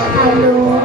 Hello.